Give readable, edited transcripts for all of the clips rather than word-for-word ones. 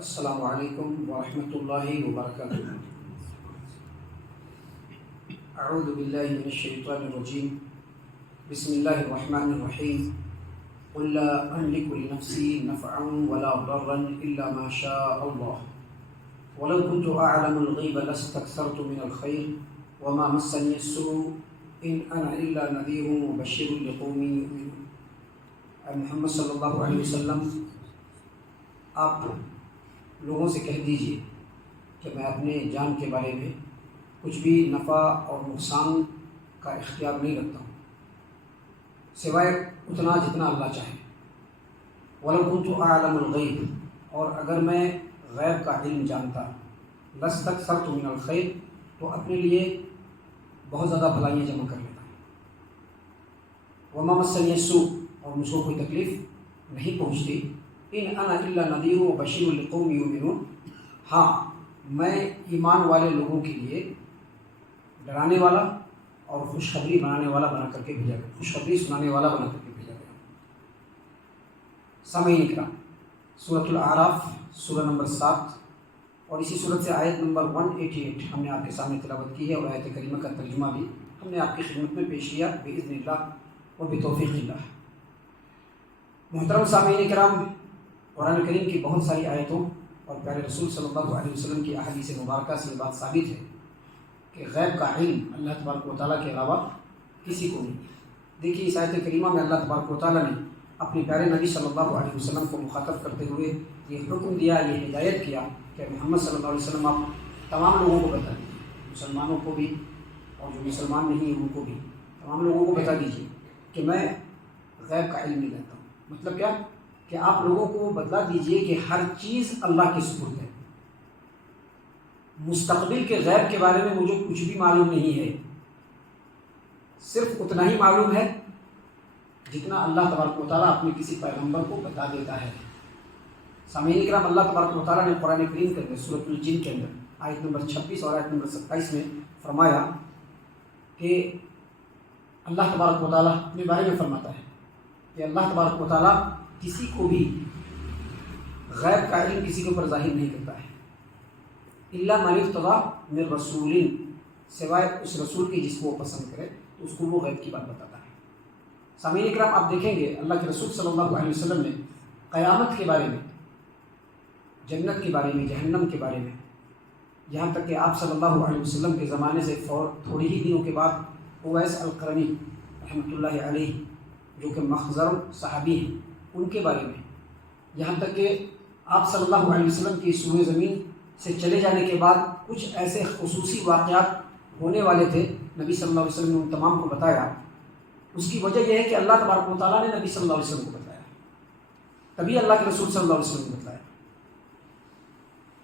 السلام علیکم ورحمۃ اللہ وبرکاتہ۔ اعوذ باللہ من الشیطان الرجیم، بسم اللہ الرحمن الرحیم۔ قل لا املک لنفسی نفعا ولا ضرا الا ما شاء اللہ ولو كنت اعلم الغیب لاستکثرت من الخیر وما مسنی السوء ان انا الا نذیر مبشر لقوم یؤمنون۔ اے محمد صلی اللہ علیہ وسلم، آپ لوگوں سے کہہ دیجیے کہ میں اپنے جان کے بارے میں کچھ بھی نفع اور نقصان کا اختیار نہیں رکھتا ہوں سوائے اتنا جتنا اللہ چاہے۔ وَلَوْ كُنْتُ أَعْلَمُ الْغَيْبِ، اور اگر میں غیب کا علم جانتا، لَاسْتَكْثَرْتُ مِنَ الْخَيْرِ، تو اپنے لیے بہت زیادہ بھلائیاں جمع کر لیتا۔ وَمَا مَسَّنِيَ السُّوءُ، اور مجھ کو کوئی تکلیف نہیں پہنچتی۔ ان انا الا نذیر وبشیر لقوم یؤمنون، ہاں میں ایمان والے لوگوں کے لیے ڈرانے والا اور خوشخبری بنانے والا بنا کر کے بھیجا گیا، خوشخبری سنانے والا بنا کر کے بھیجا گیا۔ سامعین کرام، سورۃ الاعراف سورہ نمبر 7 اور اسی سورت سے آیت نمبر 188 ہم نے آپ کے سامنے تلاوت کی ہے، اور آیت کریمہ کا ترجمہ بھی ہم نے آپ کی خدمت میں پیش کیا باذن اللہ و بتوفیق اللہ۔ محترم سامعین کرام، قرآن کریم کی بہت ساری آیتوں اور پیارے رسول صلی اللہ علیہ وسلم کی احادیث مبارکہ سے یہ بات ثابت ہے کہ غیب کا علم اللہ تبارک و تعالیٰ کے علاوہ کسی کو نہیں۔ دیکھیے اس آیت کریمہ میں اللہ تبارک و تعالیٰ نے اپنے پیارے نبی صلی اللہ علیہ وسلم کو مخاطب کرتے ہوئے یہ حکم دیا، یہ ہدایت کیا کہ محمد صلی اللہ علیہ وسلم آپ تمام لوگوں کو بتا دیجیے، مسلمانوں کو بھی اور جو مسلمان نہیں ہیں ان کو بھی، تمام لوگوں کو بتا دیجیے کہ میں غیب کا علم نہیں لیتا ہوں۔ مطلب کیا کہ آپ لوگوں کو بتلا دیجئے کہ ہر چیز اللہ کے سپرد ہے۔ مستقبل کے غیب کے بارے میں مجھے کچھ بھی معلوم نہیں ہے، صرف اتنا ہی معلوم ہے جتنا اللہ تبارک و تعالیٰ اپنے کسی پیغمبر کو بتا دیتا ہے۔ سامعین کرام، اللہ تبارک و تعالیٰ نے قرآن کریم کے اندر سورۃ الجن کے اندر آیت نمبر 26 اور آیت نمبر 27 میں فرمایا کہ اللہ تبارک و تعالیٰ اپنے بارے میں فرماتا ہے کہ اللہ تبارک و تعالیٰ کسی کو بھی غیب کا علم کسی کے اوپر ظاہر نہیں کرتا ہے، الا من ارتضی من رسول، سوائے اس رسول کی جس کو وہ پسند کرے تو اس کو وہ غیب کی بات بتاتا ہے۔ سامعین اکرام، آپ دیکھیں گے اللہ کے رسول صلی اللہ علیہ وسلم نے قیامت کے بارے میں، جنت کے بارے میں، جہنم کے بارے میں، یہاں تک کہ آپ صلی اللہ علیہ وسلم کے زمانے سے تھوڑے ہی دنوں کے بعد اویس القرنی رحمۃ اللہ علیہ جو کہ مخزرم صحابی ہیں، ان کے بارے میں، یہاں تک کہ آپ صلی اللہ علیہ وسلم کی سوئے زمین سے چلے جانے کے بعد کچھ ایسے خصوصی واقعات ہونے والے تھے، نبی صلی اللہ علیہ وسلم نے ان تمام کو بتایا۔ اس کی وجہ یہ ہے کہ اللہ تبارک و تعالیٰ نے نبی صلی اللہ علیہ وسلم کو بتایا، تبھی اللہ کے رسول صلی اللہ علیہ وسلم نے بتایا،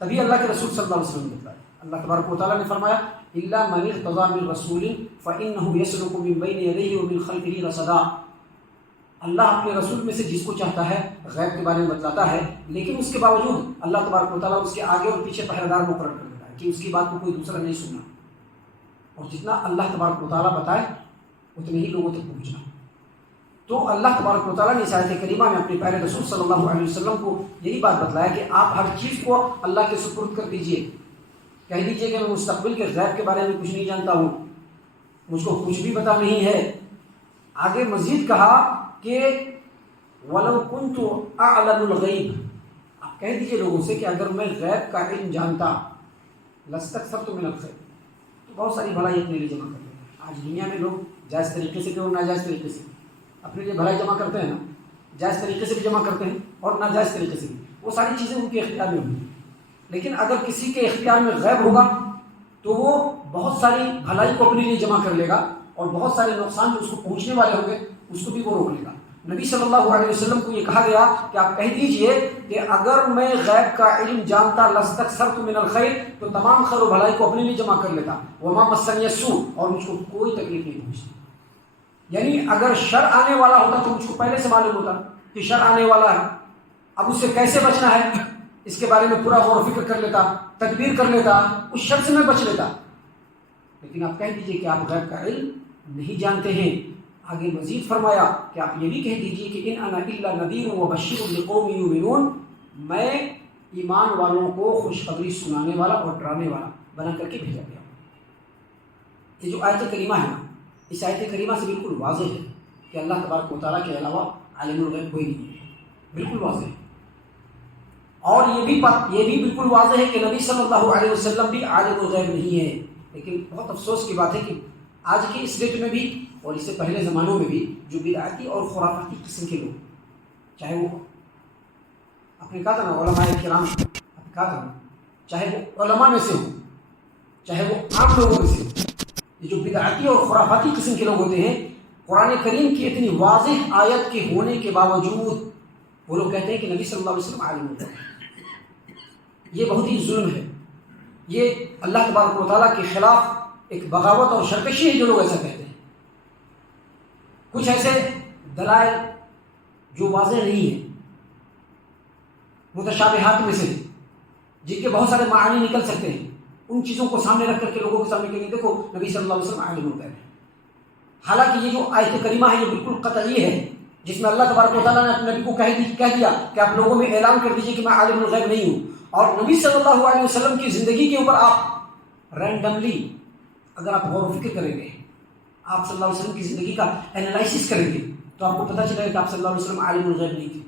تبھی اللہ کے رسول صلی اللہ علیہ وسلم نے بتایا۔ اللہ تبارک و تعالیٰ نے فرمایا الا من ارتضی من رسول فانه يسلك من بين يديه ومن خلفه رصدا، اللہ اپنے رسول میں سے جس کو چاہتا ہے غیب کے بارے میں بتلاتا ہے، لیکن اس کے باوجود اللہ تبارک و تعالیٰ اس کے آگے اور پیچھے پہرے دار مقرر کر دیتا ہے کہ اس کی بات کو کوئی دوسرا نہیں سننا، اور جتنا اللہ تبارک و تعالیٰ بتائے اتنے ہی لوگوں تک پہنچنا۔ تو اللہ تبارک و تعالیٰ نے اس آیت کریمہ میں اپنے پیارے رسول صلی اللہ علیہ وسلم کو یہی بات بتلایا کہ آپ ہر چیز کو اللہ کے سپرد کر دیجئے، کہہ دیجئے کہ میں مستقبل کے غیب کے بارے میں کچھ نہیں جانتا ہوں، مجھ کو کچھ بھی پتہ نہیں ہے۔ آگے مزید کہا کہ وَلَوْ كُنْتُ أَعْلَمُ الْغَيْبِ، آپ کہہ دیجئے لوگوں سے کہ اگر میں غیب کا علم جانتا، لَاسْتَكْثَرْتُ مِنَ الْخَيْرِ، تو بہت ساری بھلائی اپنے لیے جمع کر لیتے ہیں۔ آج دنیا میں لوگ جائز طریقے سے اور ناجائز طریقے سے اپنے لیے بھلائی جمع کرتے ہیں نا، جائز طریقے سے بھی جمع کرتے ہیں اور ناجائز طریقے سے بھی، وہ ساری چیزیں ان کے اختیار میں ہوں گی، لیکن اگر کسی کے اختیار میں غیب ہوگا تو وہ بہت ساری بھلائی کو اپنے لیے جمع کر لے گا، اور بہت سارے نقصان جو اس کو پہنچنے والے ہوں گے اس کو بھی وہ روک لے گا۔ نبی صلی اللہ علیہ وسلم کو یہ کہا گیا کہ آپ کہہ دیجئے کہ اگر میں غیب کا علم جانتا لاستکثرت من الخیر، تو تمام خیر و بھلائی کو اپنے لیے جمع کر لیتا، وما مسنی السوء، اور مجھ کو کوئی تکلیف نہیں پہنچتی۔ یعنی اگر شر آنے والا ہوتا تو مجھ کو پہلے سے معلوم ہوتا کہ شر آنے والا ہے، اب اس سے کیسے بچنا ہے اس کے بارے میں پورا غور و فکر کر لیتا، تدبیر کر لیتا، اس شر سے میں بچ لیتا۔ لیکن آپ کہہ دیجئے کہ آپ غیب کا علم نہیں جانتے ہیں۔ آگے مزید فرمایا کہ آپ یہ بھی کہہ دیجئے کہ ان انا الا نذیر وبشیر لقوم یؤمنون، میں ایمان والوں کو خوشخبری سنانے والا اور ڈرانے والا بنا کر کے بھیجا گیا۔ یہ جو آیت کریمہ ہے نا، اس آیت کریمہ سے بالکل واضح ہے کہ اللہ تبارک و تعالیٰ کے علاوہ عالم الغیب کوئی نہیں ہے، بالکل واضح ہے۔ اور یہ بھی بالکل واضح ہے کہ نبی صلی اللہ علیہ وسلم بھی عالم الغیب نہیں ہے۔ لیکن بہت افسوس کی بات ہے کہ آج کی اس ڈیٹ میں بھی اور اس سے پہلے زمانوں میں بھی جو بدعتی اور خرافاتی قسم کے لوگ، چاہے وہ آپ نے کہا تھا نا علماء کرام، کہا تھا نا، چاہے وہ علماء میں سے ہو چاہے وہ عام لوگوں میں سے ہو، یہ جو بدعتی اور خرافاتی قسم کے لوگ ہوتے ہیں، قرآن کریم کی اتنی واضح آیت کے ہونے کے باوجود وہ لوگ کہتے ہیں کہ نبی صلی اللہ علیہ وسلم عالم الغیب ہے۔ یہ بہت ہی ظلم ہے، یہ اللہ تبارک و تعالیٰ کے خلاف ایک بغاوت اور سرکشی ہے جو لوگ ایسا کہتے ہیں۔ کچھ ایسے دلائل جو واضح نہیں ہیں، متشابہات میں سے جن کے بہت سارے معنی نکل سکتے ہیں، ان چیزوں کو سامنے رکھ کر کے لوگوں کے سامنے کہیں دیکھو نبی صلی اللہ علیہ وسلم عالم الغیب ہے۔ حالانکہ یہ جو آیت کریمہ ہے یہ بالکل قطعی ہے، جس میں اللہ تبارک و تعالیٰ نے اپنے نبی کو کہہ دیا کہ آپ لوگوں میں اعلان کر دیجئے کہ میں عالم الغیب نہیں ہوں۔ اور نبی صلی اللہ علیہ وسلم کی زندگی کے اوپر آپ رینڈملی اگر آپ غور و فکر کریں گے، آپ صلی اللہ علیہ وسلم کی زندگی کا انالائسس کریں گے، تو آپ کو پتہ چلے گا کہ آپ صلی اللہ علیہ وسلم عالم الغیب نہیں تھے۔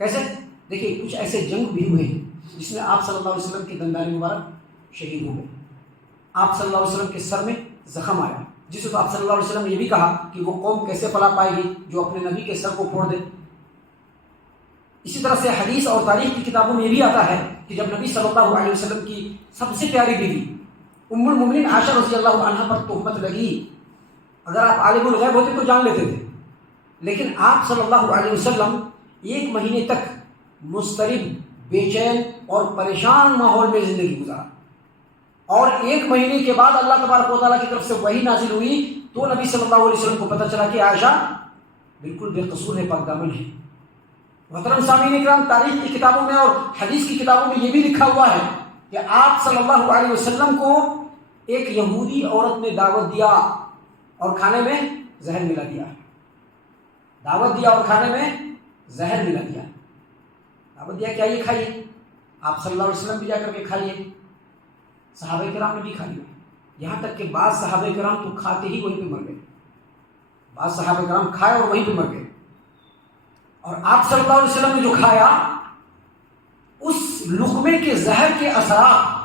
کیسے؟ دیکھیے کچھ ایسے جنگ بھی ہوئے ہیں جس میں آپ صلی اللہ علیہ وسلم کی دندان مبارک شہید ہو گئے، آپ صلی اللہ علیہ وسلم کے سر میں زخم آیا، جس وقت آپ صلی اللہ علیہ وسلم نے یہ بھی کہا کہ وہ قوم کیسے پلا پائے گی جو اپنے نبی کے سر کو پھوڑ دے۔ اسی طرح سے حدیث اور تاریخ کی کتابوں میں یہ بھی آتا ہے کہ جب نبی صلی اللہ علیہ وسلم کی سب سے پیاری بیوی ام المؤمنین عائشہ رضی اللہ عنہا پر تہمت لگی، اگر آپ عالم الغیب ہوتے تو جان لیتے تھے، لیکن آپ صلی اللہ علیہ وسلم 1 مہینے تک مضطرب، بے چین اور پریشان ماحول میں زندگی گزارا، اور 1 مہینے کے بعد اللہ تبارک و تعالیٰ کی طرف سے وحی نازل ہوئی تو نبی صلی اللہ علیہ وسلم کو پتہ چلا کہ عائشہ بالکل بے قصور ہے، پاک دامن ہے۔ محترم سامعین اکرام، تاریخ کی کتابوں میں اور حدیث کی کتابوں میں یہ بھی لکھا ہوا ہے کہ آپ صلی اللہ علیہ وسلم کو ایک یہودی عورت نے دعوت دیا اور کھانے میں زہر ملا دیا، دعوت دیا اور کھانے میں زہر ملا دیا، دعوت دیا کیا یہ کھائیے، آپ صلی اللہ علیہ وسلم بھی جا کر کے کھائیے، صحابہ کرام نے بھی کھا لیا، یہاں تک کہ بعض صحابہ کرام تو کھاتے ہی وہیں پہ مر گئے، بعض صحابہ کرام کھائے اور وہیں پہ مر گئے۔ اور آپ صلی اللہ علیہ وسلم نے جو کھایا، اس لقمے کے زہر کے اثرات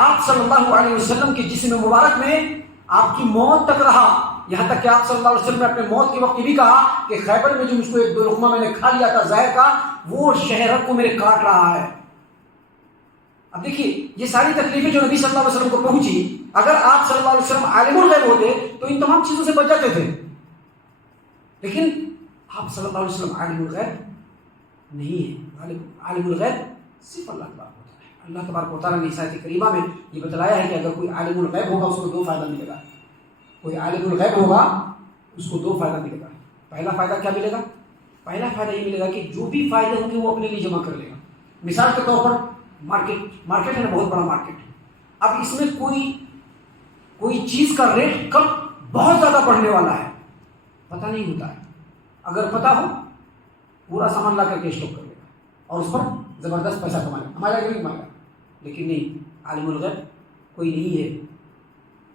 آپ صلی اللہ علیہ وسلم کے جسم مبارک میں آپ کی موت تک رہا، یہاں تک کہ آپ صلی اللہ علیہ وسلم نے اپنے موت کے وقت یہ بھی کہا کہ خیبر میں جو مجھ کو 1-2 لقمہ میں نے کھا لیا تھا زہر کا، وہ شہر کو میرے کاٹ رہا ہے۔ اب دیکھیے یہ ساری تکلیفیں جو نبی صلی اللہ علیہ وسلم کو پہنچی، اگر آپ صلی اللہ علیہ وسلم عالم الغیب ہوتے تو ان تمام چیزوں سے بچ جاتے تھے، لیکن آپ صلی اللہ علیہ وسلم عالم الغیب نہیں ہے۔ عالم الغیب صرف اللہ تبارک و تعالیٰ ہے۔ اللہ تبارک و تعالیٰ نے اس آیت کریمہ میں یہ بتلایا ہے کہ اگر کوئی عالم الغیب ہوگا اس کو 2 فائدہ ملے گا، کوئی عالم الغیب ہوگا اس کو 2 فائدہ ملے گا۔ پہلا فائدہ کیا ملے گا؟ پہلا فائدہ یہ ملے گا کہ جو بھی فائدے ہوں گے وہ اپنے لیے جمع کر لے گا۔ مثال کے طور پر مارکیٹ ہے نا، بہت بڑا مارکیٹ، اب اس میں کوئی چیز کا ریٹ کب بہت زیادہ بڑھنے والا ہے پتہ نہیں ہوتا ہے، اگر پتہ ہو پورا سامان لا کر کے اسٹاک کر لے گا اور اس پر زبردست پیسہ کمائے گا، ہمارا نہیں کمائے گا۔ لیکن نہیں، عالم الغیب کوئی نہیں ہے۔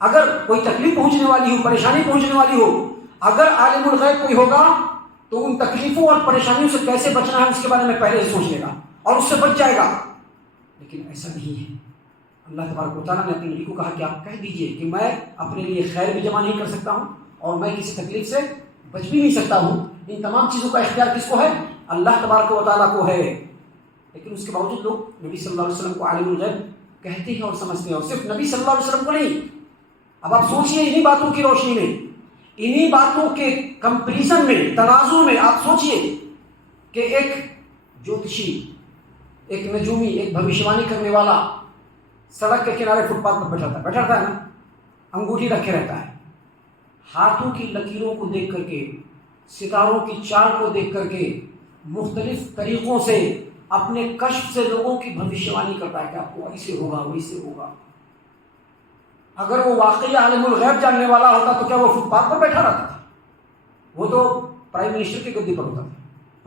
اگر کوئی تکلیف پہنچنے والی ہو، پریشانی پہنچنے والی ہو، اگر عالم الغیب کوئی ہوگا تو ان تکلیفوں اور پریشانیوں سے کیسے بچنا ہے اس کے بارے میں پہلے سے سوچ لے گا اور اس سے بچ جائے گا، لیکن ایسا نہیں ہے۔ اللہ تبارک و تعالیٰ نے اپنے نبی کو کہا کہ آپ کہہ دیجئے کہ میں اپنے لیے خیر بھی جمع نہیں کر سکتا ہوں اور میں کسی تکلیف سے بچ بھی نہیں سکتا ہوں، ان تمام چیزوں کا اختیار کس کو ہے؟ اللہ تبارک و تعالیٰ کو ہے۔ لیکن اس کے باوجود لوگ نبی صلی اللہ علیہ وسلم کو عالم الغیب کہتے ہیں اور سمجھتے ہیں، اور صرف نبی صلی اللہ علیہ وسلم کو نہیں۔ اب آپ سوچئے انہی باتوں کی روشنی میں، انہی باتوں کے کمپیریزن میں، تناظر میں آپ سوچئے کہ ایک جوتشی، ایک نجومی، ایک بھوشیوانی کرنے والا سڑک کے کنارے فٹ پاتھ پر بیٹھا رہتا ہے نا، انگوٹھی رکھے رہتا ہے، ہاتھوں کی لکیروں کو دیکھ کر کے، ستاروں کی چال کو دیکھ کر کے مختلف طریقوں سے اپنے کشف سے لوگوں کی بھوشیوانی کرتا ہے کہ آپ کو ایسے ہوگا ویسے ہوگا۔ اگر وہ واقعی عالم الغیب جاننے والا ہوتا تو کیا وہ فٹ پاتھ پر بیٹھا رہتا تھا؟ وہ تو پرائم منسٹر کی گدی پر ہوتا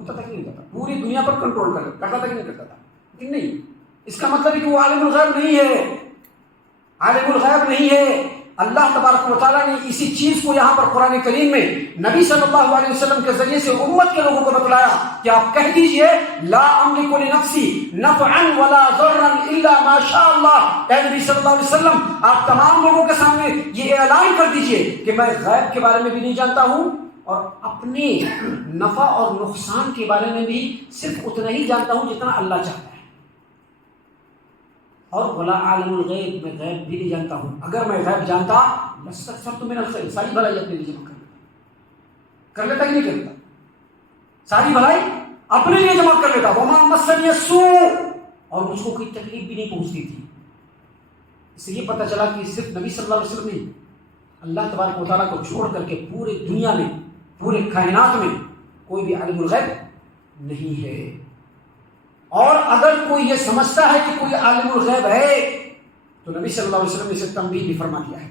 تھا کہ نہیں ہوتا تھا، پوری دنیا پر کنٹرول کرتا تھا کہ نہیں کرتا تھا؟ لیکن نہیں، اس کا مطلب ہے کہ وہ عالم الغیب نہیں ہے، عالم الغیب نہیں ہے۔ اللہ تبارک و تعالیٰ نے اسی چیز کو یہاں پر قرآن کریم میں نبی صلی اللہ علیہ وسلم کے ذریعے سے امت کے لوگوں کو بتلایا کہ آپ کہہ دیجئے لا املک لنفسی نفعا ولا ضرا الا ما شاء اللہ۔ اے نبی صلی اللہ علیہ وسلم، آپ تمام لوگوں کے سامنے یہ اعلان کر دیجئے کہ میں غیب کے بارے میں بھی نہیں جانتا ہوں اور اپنے نفع اور نقصان کے بارے میں بھی صرف اتنا ہی جانتا ہوں جتنا اللہ چاہتا ہے، اور ولا عالم الغیب، میں غیب بھی نہیں جانتا ہوں۔ اگر میں غیب جانتا لاستکثرت من الخیر، ساری بھلائی اپنے لیے جمع کر لیتا کہ نہیں کرتا؟ ساری بھلائی اپنے لیے جمع کر لیتا۔ وما مسنی السوء، اور مجھ کو کوئی تکلیف بھی نہیں پہنچتی تھی۔ اس سے یہ پتہ چلا کہ صرف نبی صلی اللہ علیہ وسلم نے اللہ تبارک و تعالیٰ کو چھوڑ کر کے پورے دنیا میں، پورے کائنات میں کوئی بھی عالم الغیب نہیں ہے۔ اور اگر کوئی یہ سمجھتا ہے کہ کوئی عالم الغیب ہے تو نبی صلی اللہ علیہ وسلم نے اسے تنبیہ بھی فرما دیا ہے۔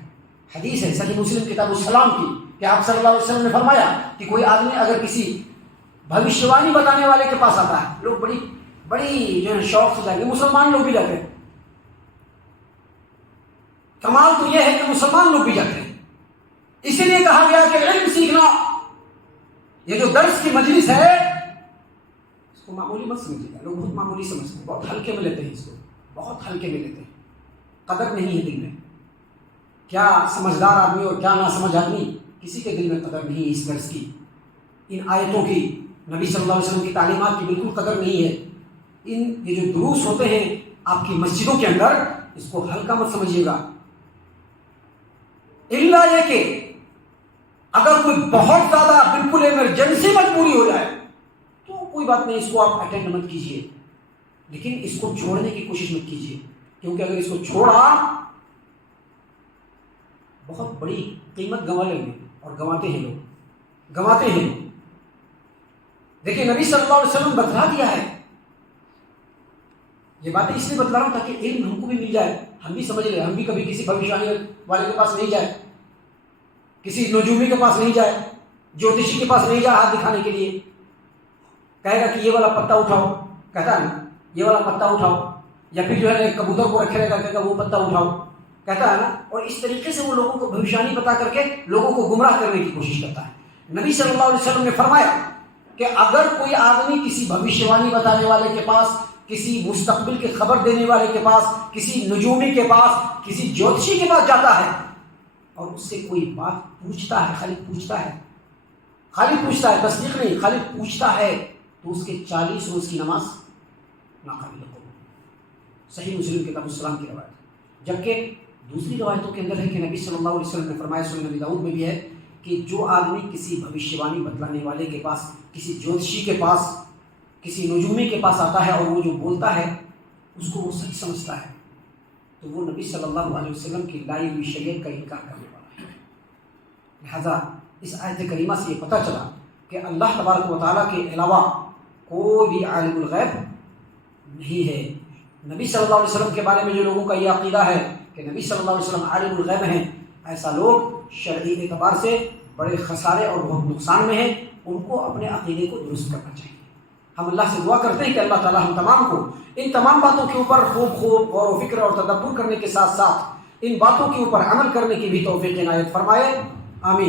حدیث ہے صحیح مسلم کتاب السلام کی کہ آپ صلی اللہ علیہ وسلم نے فرمایا کہ کوئی آدمی اگر کسی بھوشیوانی بتانے والے کے پاس آتا ہے، لوگ بڑی جو ہے شوق سے جائیں گے، مسلمان لوگ بھی جاتے ہیں، کمال تو یہ ہے کہ مسلمان لوگ بھی جاتے ہیں۔ اسی لیے کہا گیا کہ علم سیکھنا، یہ جو درس کی مجلس ہے اس کو معمولی مت سمجھیے گا، لوگ بہت معمولی سمجھتے ہیں، بہت ہلکے میں لیتے ہیں، اس کو بہت ہلکے میں لیتے ہیں، قدر نہیں ہے دل میں۔ کیا سمجھدار آدمی اور کیا نہ سمجھ آدمی، کسی کے دل میں قدر نہیں ہے اس درس کی، ان آیتوں کی، نبی صلی اللہ علیہ وسلم کی تعلیمات کی بالکل قدر نہیں ہے۔ یہ جو دروس ہوتے ہیں آپ کی مسجدوں کے اندر، اس کو ہلکا مت سمجھیے گا، الا یہ کہ اگر کوئی بہت زیادہ بالکل ایمرجنسی مجبوری ہو جائے تو کوئی بات نہیں، اس کو آپ اٹینڈ مت کیجیے، لیکن اس کو چھوڑنے کی کوشش مت کیجیے، کیونکہ اگر اس کو چھوڑا بہت بڑی قیمت گنوا لیں گے، اور گنواتے ہیں لوگ، گنواتے ہیں۔ دیکھیں نبی صلی اللہ علیہ وسلم بتلا دیا ہے، یہ باتیں اس لیے بتلا رہا ہوں تاکہ علم ہم کو بھی مل جائے، ہم بھی سمجھ لیں، ہم بھی کبھی کسی بھوشیانی والے کے پاس نہیں جائے، کسی نجومی کے پاس نہیں جائے، جوتشی کے پاس نہیں جائے ہاتھ دکھانے کے لیے، کہے گا کہ یہ والا پتا اٹھاؤ، کہتا ہے نا یہ والا پتا اٹھاؤ، یا پھر جو ہے کبوتر کو رکھے رہے گا، کہے گا وہ پتا اٹھاؤ، کہتا ہے نا، اور اس طریقے سے وہ لوگوں کو بھوشیانی بتا کر کے لوگوں کو گمراہ کرنے کی کوشش کرتا ہے۔ نبی صلی اللہ علیہ وسلم نے فرمایا کہ اگر کوئی آدمی کسی بھوشیوانی بتانے والے کے پاس، کسی مستقبل کی خبر دینے والے کے پاس، کسی نجومی کے پاس، کسی جوتشی کے پاس جاتا ہے اور اس سے کوئی بات پوچھتا ہے، خالی پوچھتا ہے، تصدیق نہیں، خالی پوچھتا ہے، تو اس کے 40 روز کی نماز ناقابل قبول۔ صحیح مسلم کتاب السلام کی روایت۔ جبکہ دوسری روایتوں کے اندر ہے کہ نبی صلی اللہ علیہ وسلم نے فرمایا، سنن نبی داؤد میں بھی ہے کہ جو آدمی کسی بھوشیوانی بتلانے والے کے پاس، کسی جوتشی کے پاس، کسی نجومی کے پاس آتا ہے اور وہ جو بولتا ہے اس کو وہ سچ سمجھتا ہے، تو وہ نبی صلی اللہ علیہ وسلم کی لائی ہوئی شریعت کا انکار کرنے والا ہے۔ لہذا اس آیت کریمہ سے یہ پتہ چلا کہ اللہ تبارک و تعالیٰ کے علاوہ کوئی بھی عالم الغیب نہیں ہے۔ نبی صلی اللہ علیہ وسلم کے بارے میں جو لوگوں کا یہ عقیدہ ہے کہ نبی صلی اللہ علیہ وسلم عالم الغیب ہیں، ایسا لوگ شرعی اعتبار سے بڑے خسارے اور بہت نقصان میں ہیں، ان کو اپنے عقیدے کو درست کرنا چاہیے۔ ہم اللہ سے دعا کرتے ہیں کہ اللہ تعالی ہم تمام کو ان تمام باتوں کے اوپر خوب غور و فکر اور تدبر کرنے کے ساتھ ساتھ ان باتوں کے اوپر عمل کرنے کی بھی توفیق عنایت فرمائے، آمین۔